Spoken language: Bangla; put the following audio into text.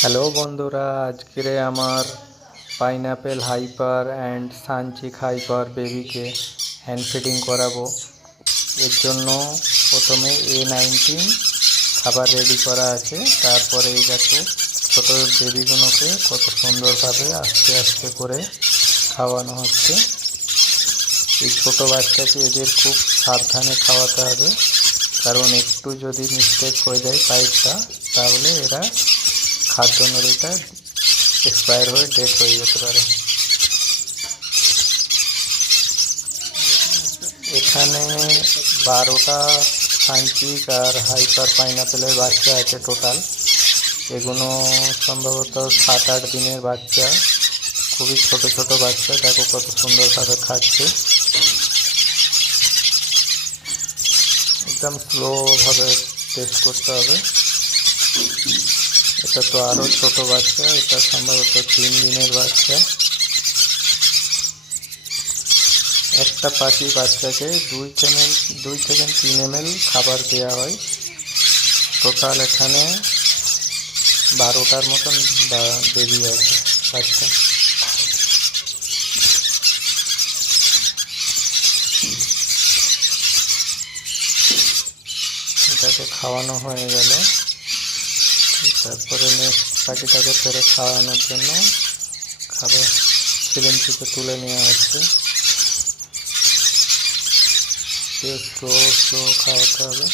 হ্যালো বন্ধুরা, আজকের আমার পাইনাপেল হাইপার অ্যান্ড সানচিক হাইপার বেবিকে হ্যান্ড ফিডিং করাবো। এর জন্য প্রথমে A19 খাবার রেডি করা আছে। তারপরে এই দেখো ছোটো বেবিগুলোকে কত সুন্দরভাবে আস্তে আস্তে করে খাওয়ানো হচ্ছে। এই ছোটো বাচ্চাকে এদের খুব সাবধানে খাওয়াতে হবে, কারণ একটু যদি মিস্টেক হয়ে যায় পাইপটা, তাহলে এরা খাদ্য নলীটা এক্সপায়ার হয়ে ডেড হয়ে যেতে পারে। এখানে 12টা সানচিক আর হাইপার পাইনাপেলের বাচ্চা আছে টোটাল। এগুলো সম্ভবত 7-8 দিনের বাচ্চা, খুবই ছোট ছোট বাচ্চা। দেখো কত সুন্দরভাবে খাচ্ছে। একদম স্লোভাবে টেস্ট করতে হবে। এটা তো আরও ছোট বাচ্চা, এটা সম্ভবত 3 দিনের বাচ্চা। একটা পাখি বাচ্চাকে 2 থেকে 3 ml খাবার দেওয়া হয়। টোটাল এখানে 12টার মতন বেবি আছে বাচ্চা। এটাকে খাওয়ানো হয়ে গেল, তারপরে নেক্সট পাখিটাকে ফেরে খাওয়ানোর জন্য খাবার সিলিন্ডার থেকে তুলে নেওয়া হচ্ছে। স্লো স্লো খাওয়াতে হবে।